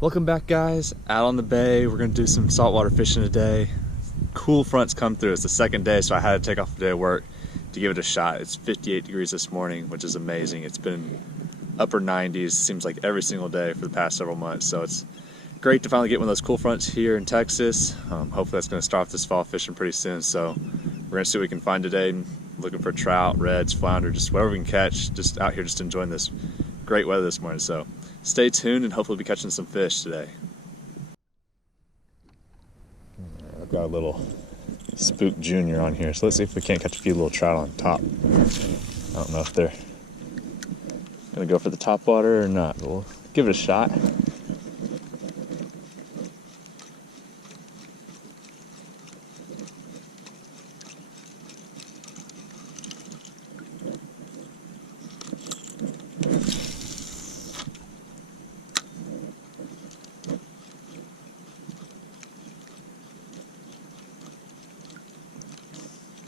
Welcome back, guys. Out on the bay, we're gonna do some saltwater fishing today. Cool fronts come through. It's the second day, so I had to take off a day of work to give it a shot. It's 58 degrees this morning, which is amazing. It's been upper 90s, seems like every single day for the past several months. So it's great to finally get one of those cool fronts here in Texas. Hopefully that's gonna start off this fall fishing pretty soon. So we're gonna see what we can find today. Looking for trout, reds, flounder, just whatever we can catch. Just out here, just enjoying this great weather this morning. So stay tuned and hopefully we'll be catching some fish today. I've got a little Spook Junior on here, so let's see if we can't catch a few little trout on top. I don't know if they're gonna go for the top water or not, but we'll give it a shot.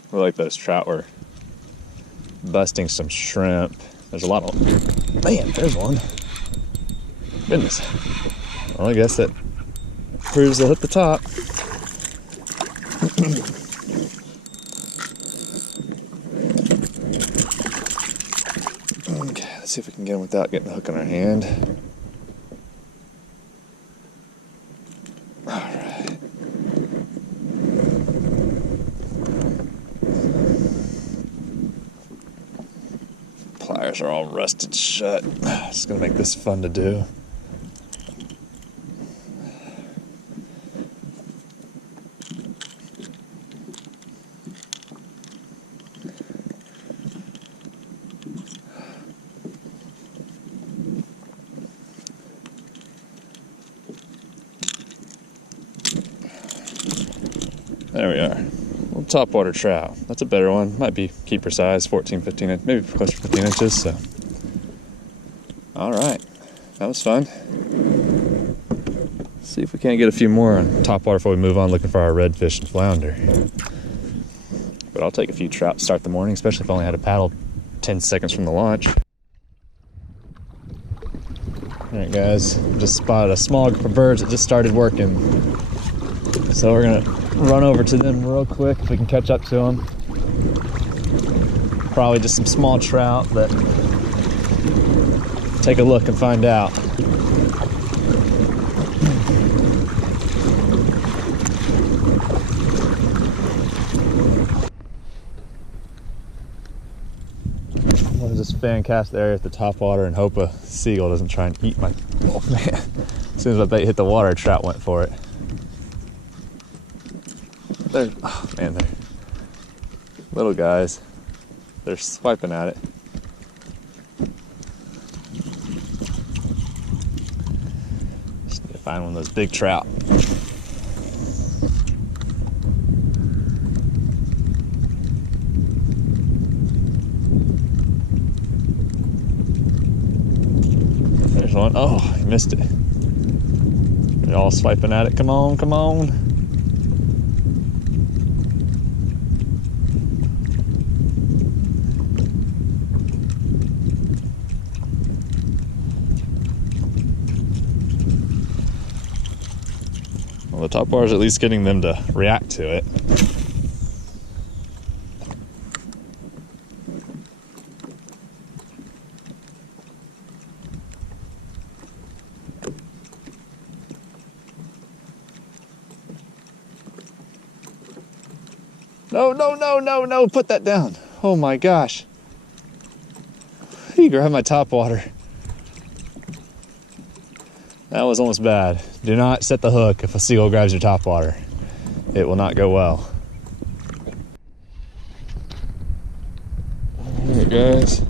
We like those trout. We're busting some shrimp. There's a lot of, man, there's one. Goodness. Well, I guess that proves they'll hit the top. Okay, let's see if we can get him without getting the hook in our hand. Pliers are all rusted shut. It's gonna make this fun to do. There we are. Little topwater trout. That's a better one. Might be keeper size, 14, 15, maybe close to 15 inches. So, all right, that was fun. Let's see if we can't get a few more on topwater before we move on looking for our redfish and flounder. But I'll take a few trout to start the morning, especially if I only had to paddle 10 seconds from the launch. All right, guys, just spotted a small group of birds that just started working. So we're gonna run over to them real quick if we can catch up to them. Probably just some small trout, but take a look and find out. I'll just fan cast the area at the top water and hope a seagull doesn't try and eat my, oh man. As soon as my bait hit the water, a trout went for it. They're, oh man, they're little guys. They're swiping at it. Just need to find one of those big trout. There's one. Oh, I missed it. They're all swiping at it. Come on, come on. Well, the top bar is at least getting them to react to it. No, no, no, no, no, put that down. Oh my gosh. He grabbed my top water. That was almost bad. Do not set the hook if a seagull grabs your top water. It will not go well. All right, guys.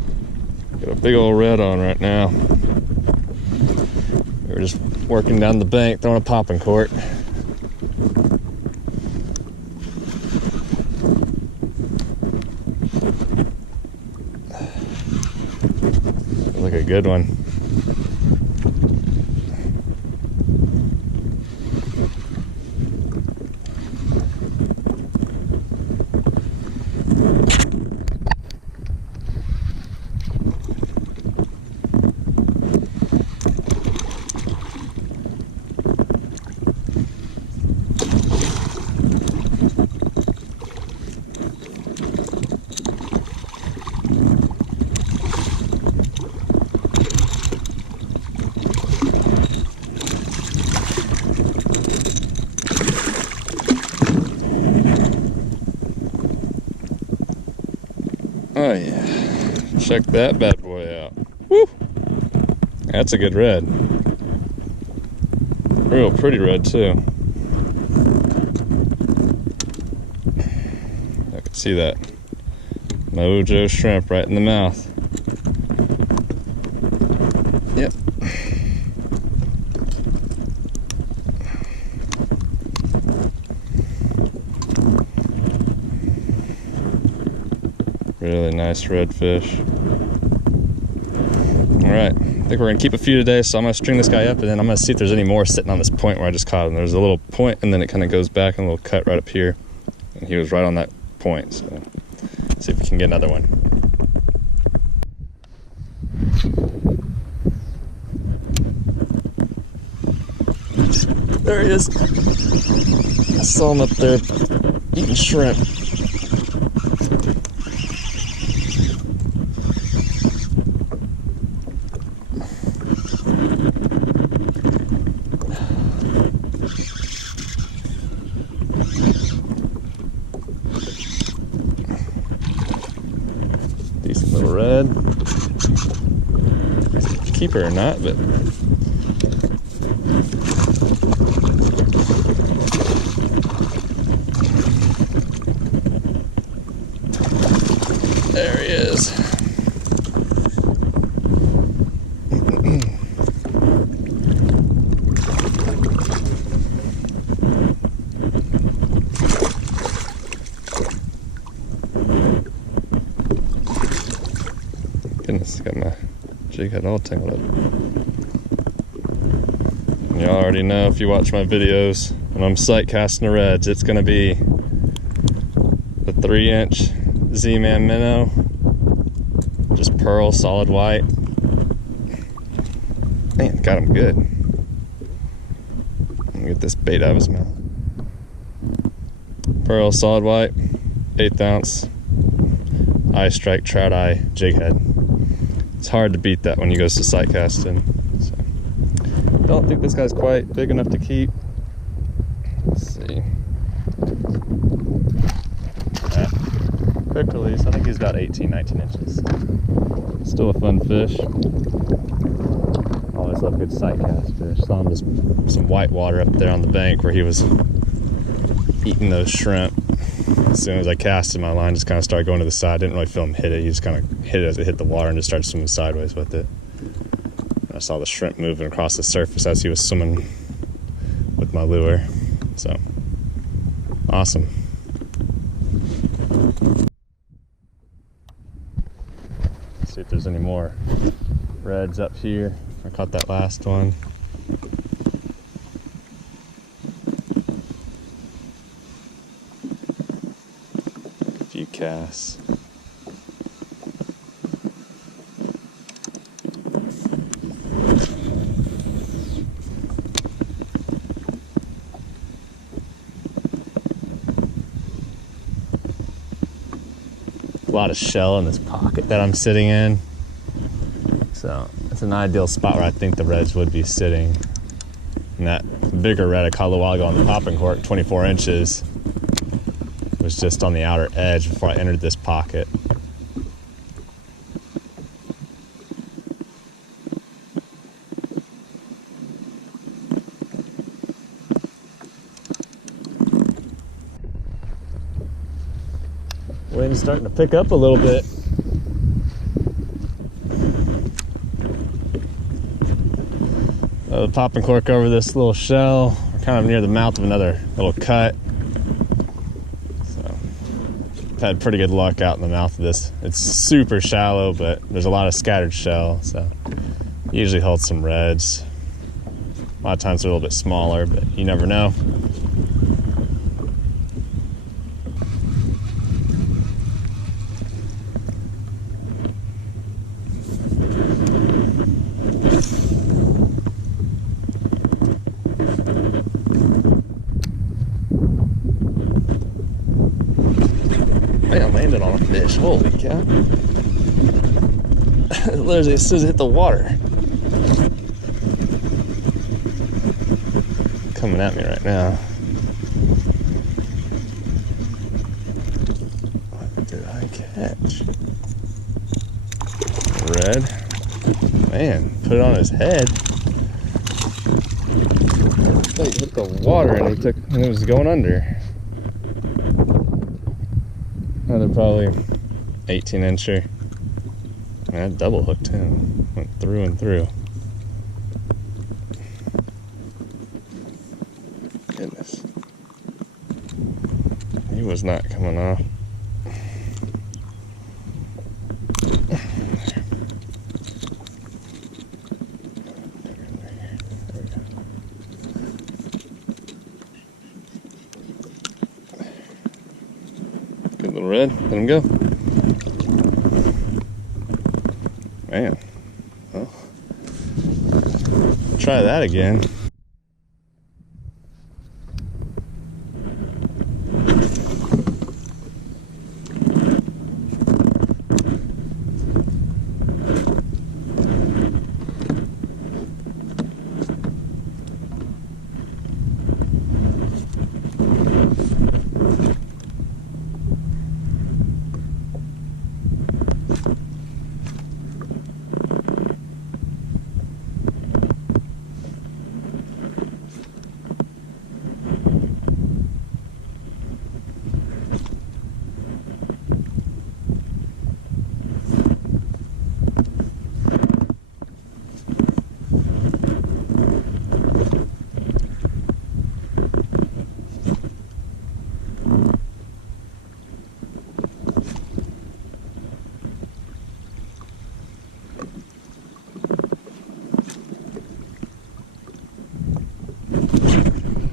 Got a big old red on right now. We're just working down the bank, throwing a popping cork. Look, a good one. Check that bad boy out. Woo! That's a good red. Real pretty red too. I can see that mojo shrimp right in the mouth. Yep. Really nice redfish. Alright, I think we're gonna keep a few today, so I'm gonna string this guy up and then I'm gonna see if there's any more sitting on this point where I just caught him. There's a little point and then it kind of goes back and a little cut right up here. And he was right on that point, so let's see if we can get another one. There he is. I saw him up there eating shrimp. Decent little red. Keeper or not, but there he is. Goodness, got my jig head all tangled up. And y'all already know if you watch my videos when I'm sight casting the reds, it's gonna be the 3-inch Z-Man minnow, just pearl, solid white. Man, got him good. Let me get this bait out of his mouth. Pearl, solid white, 1/8 ounce, eye strike, trout eye, jig head. It's hard to beat that when you go to sight casting. So, don't think this guy's quite big enough to keep. Let's see. Quick release, I think he's about 18, 19 inches. Still a fun fish. Always love good sight cast fish. Saw him just some white water up there on the bank where he was eating those shrimp. As soon as I cast him, my line just kind of started going to the side. Didn't really feel him hit it. He just kind of hit it as it hit the water and just started swimming sideways with it. And I saw the shrimp moving across the surface as he was swimming with my lure. So, awesome. Let's see if there's any more reds up here. I caught that last one. A few casts. A lot of shell in this pocket that I'm sitting in. So it's an ideal spot where I think the reds would be sitting. And that bigger red I caught a little while ago on the popping cork, 24 inches, was just on the outer edge before I entered this pocket. Wind's starting to pick up a little bit. The popping cork over this little shell. We're kind of near the mouth of another little cut. So, I've had pretty good luck out in the mouth of this. It's super shallow, but there's a lot of scattered shell, so usually holds some reds. A lot of times they're a little bit smaller, but you never know. Man, I landed on a fish. Holy cow. Literally, as soon as it hit the water. Coming at me right now. What did I catch? red. Man, put it on his head. It hit the water and it was going under. Another probably 18-incher. Man, that double hooked him. Went through and through. Goodness. He was not coming off. Good little red. Let him go. Man. Well, try that again.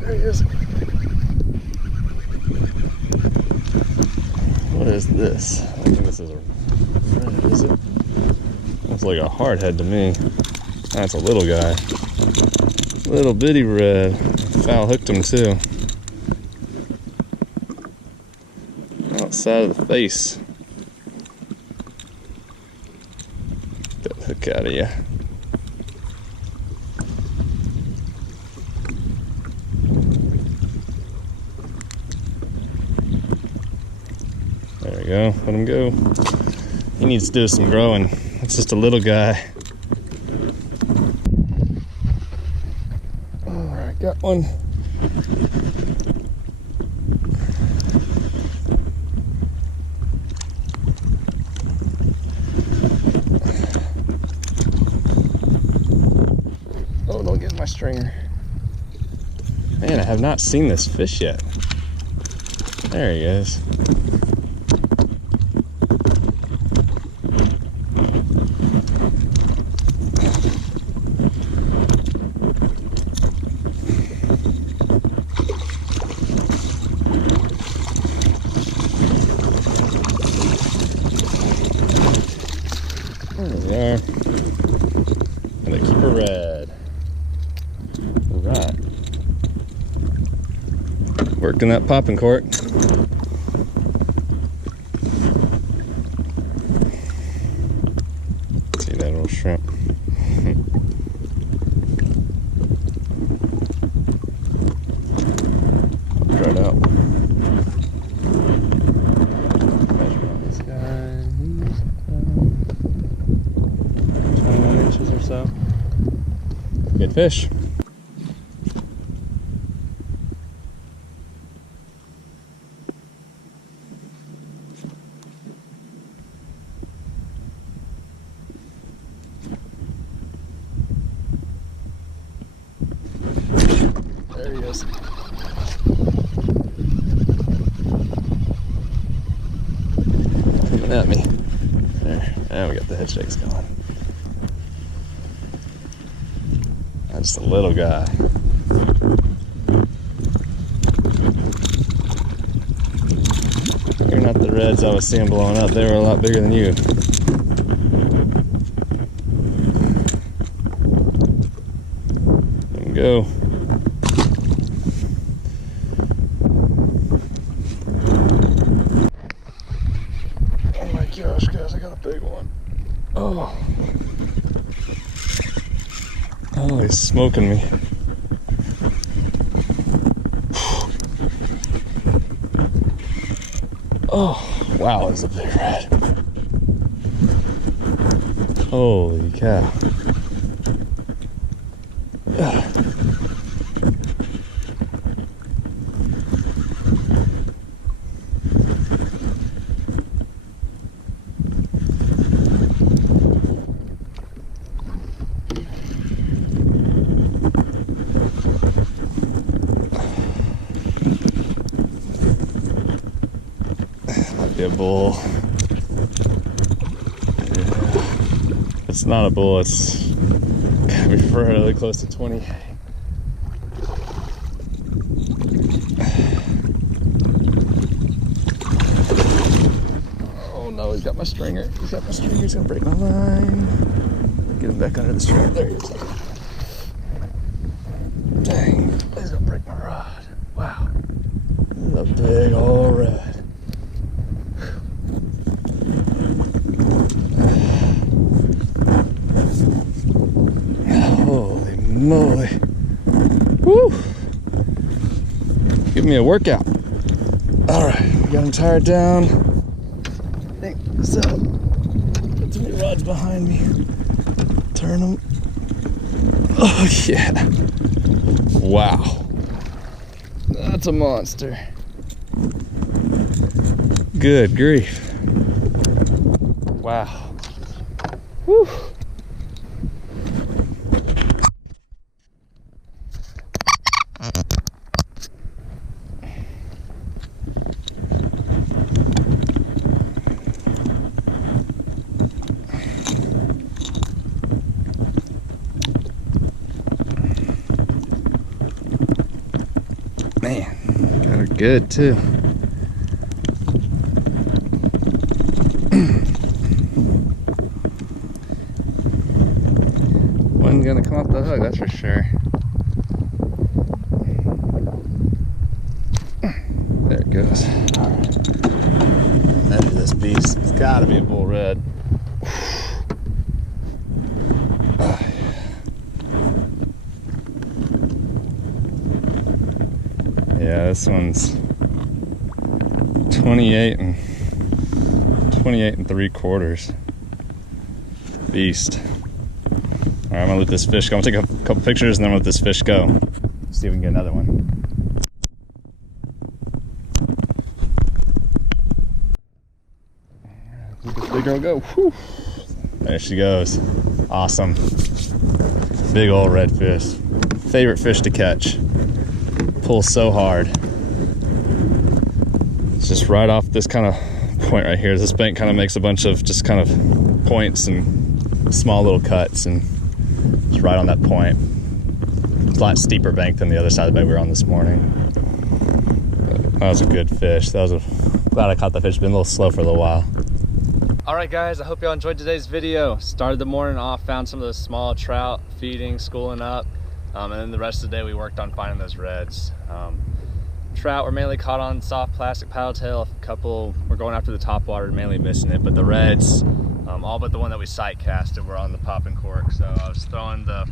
There he is. What is this? I don't think this is a red, is it? Looks like a hardhead to me. That's a little guy. Little bitty red. Foul hooked him too. Outside of the face. Get that hook out of you. There we go, let him go. He needs to do some growing. It's just a little guy. Alright, got one. Oh, don't get my stringer. Man, I have not seen this fish yet. There he is. There we are. And a keeper red. Alright. Worked in that popping cork. See that little shrimp. Try it out. Measure on this guy. He's 21 inches or so. Good fish. There he is. Coming at me. There. Now we got the head shakes going. Just a little guy. You're not the reds I was seeing blowing up. They were a lot bigger than you. Let him go. Oh my gosh, guys, I got a big one. Oh. Oh, he's smoking me. Oh, wow, that's a big red. Holy cow. Might be a bull. It's not a bull, it's gotta be really close to 20. Oh no, he's got my stringer. He's got my stringer, he's gonna break my line. Get him back under the stringer. There he is. Dang, he's gonna break my rod. Wow. This is a big old red. Holy moly. Woo! Give me a workout. Alright, we got him tired down. Think so. Put too many rods behind me. Turn them. Oh yeah. Wow. That's a monster. Good grief. Wow. Woo! Man, got her good too. Wasn't gonna come off the hook, that's for sure. There it goes. Alright. Measure this beast. It's gotta be a bull red. Yeah, this one's 28 and 3/4. Beast. Alright, I'm gonna let this fish go. I'm gonna take a couple pictures and then let this fish go. See if we can get another one. Let this big girl go. Whew. There she goes. Awesome. Big old redfish. Favorite fish to catch. Pulls so hard. It's just right off this kind of point right here. This bank kind of makes a bunch of just kind of points and small little cuts, and it's right on that point. It's a lot steeper bank than the other side of the bay we were on this morning. But that was a good fish. Glad I caught that fish. Been a little slow for a little while. All right, guys, I hope y'all enjoyed today's video. Started the morning off, found some of those small trout feeding, schooling up. And then the rest of the day we worked on finding those reds. Trout were mainly caught on soft plastic paddle tail. A couple were going after the top water, mainly missing it. But the reds, all but the one that we sight casted, were on the popping cork. So I was throwing the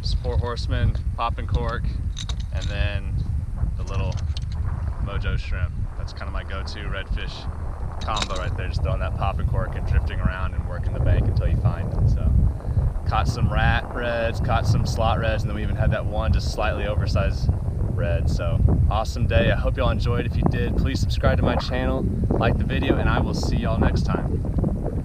Sport Horseman popping cork and then the little mojo shrimp. That's kind of my go-to redfish combo right there. Just throwing that popping cork and drifting around and working the bank until you find it. So caught some rat reds, caught some slot reds, and then we even had that one just slightly oversized red. So awesome day. I hope y'all enjoyed. If you did, please subscribe to my channel, like the video, and I will see y'all next time.